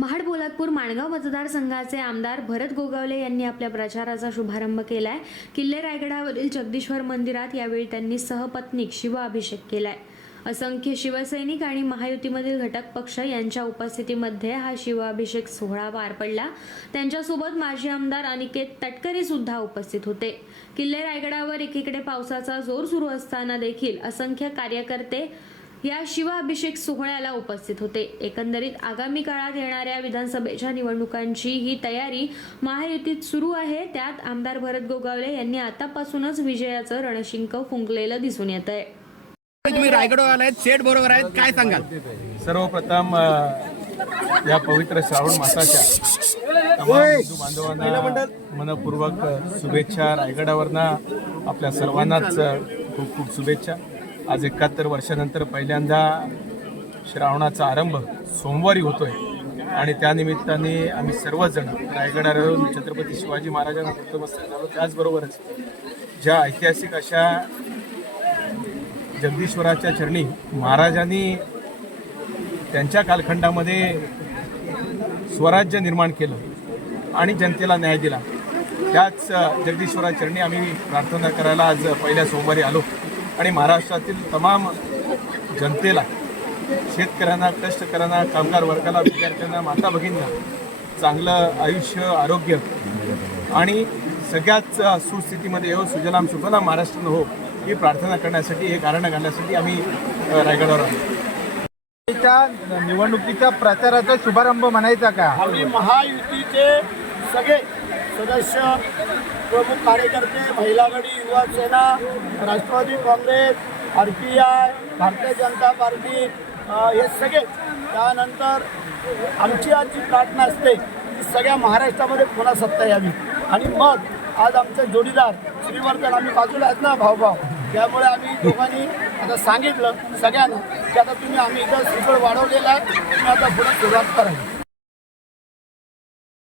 महाड पोलादपूर माणगाव मतदारसंघाचे आमदार भरत गोगावले यांनी आपल्या प्रचाराचा शुभारंभ केलाय. किल्ले रायगडावरील जगदीश्वर मंदिरात यावेळी त्यांनी सहपत्नीक शिवअभिषेक केलाय. असंख्य शिवसैनिक आणि महायुतीमधील घटक पक्ष यांच्या उपस्थितीमध्ये हा शिवाभिषेक सोहळा पार पडला. त्यांच्यासोबत माजी आमदार अनिकेत तटकरे सुद्धा उपस्थित होते. किल्ले रायगडावर एकीकडे पावसाचा जोर सुरू असताना देखील असंख्य कार्यकर्ते या शिवाभिषेक सोहळ्याला उपस्थित होते. एकंदरीत आगामी काळात येणाऱ्या विधानसभेच्या निवडणुकांची ही तयारी महायुतीत सुरू आहे. त्यात आमदार भरत गोगावले यांनी आतापासूनच विजयाचं रणशिंक फुंकलेलं दिसून येत आहे. तुम्ही सेट बरोबर आहेत काय सांगाल? सर्वप्रथम या पवित्र श्रावण मासाच्या तमाम हिंदू बांधवांना मनपूर्वक शुभेच्छा. रायगडावरनं आपल्या सर्वांनाच खूप खूप शुभेच्छा. आज एकाहत्तर वर्षानंतर पहिल्यांदा श्रावणाचा आरंभ सोमवारी होतोय. आणि त्यानिमित्ताने आम्ही सर्वजण रायगडावरून छत्रपती शिवाजी महाराजांना नतमस्तक झालो. त्याचबरोबरच ज्या ऐतिहासिक अशा जगदीश्वराच्या चरणी महाराजांनी त्यांच्या कालखंडामध्ये स्वराज्य निर्माण केलं आणि जनतेला न्याय दिला. त्याच अ, जगदीश्वरा चरणी आम्ही प्रार्थना करायला आज पहिल्या सोमवारी आलो. आणि महाराष्ट्रातील तमाम जनतेला शेतकऱ्यांना कष्टकऱ्यांना कामगार वर्गाला विद्यार्थ्यांना माता भगिनींना चांगलं आयुष्य आरोग्य आणि सगळ्याच सुस्थितीमध्ये येऊ सुजलाम सुफलाम महाराष्ट्र हो ही प्रार्थना करण्यासाठी हे कारण घालण्यासाठी आम्ही रायगडावर आलो. त्या निवडणुकीच्या प्रचाराचा शुभारंभ म्हणायचा का? आम्ही महायुतीचे सगळे सदस्य प्रमुख कार्यकर्ते महिला गडी युवा सेना Rashtrawadi Congress R P I Bharatiya Janata Party हे सगळे. त्यानंतर आमची आज जी प्रार्थना असते की सगळ्या महाराष्ट्रामध्ये पुन्हा सत्ता यावी. आणि मग आज आमचे जोडीदार श्रीवर्धन आम्ही बाजूला आहेत ना भाऊभाव त्यामुळे आम्ही दोघांनी आता सांगितलं सगळ्यांना की आता तुम्ही आम्ही इथं सुफळ वाढवलेला आहे तुम्ही आता पुढे सुरुवात करायची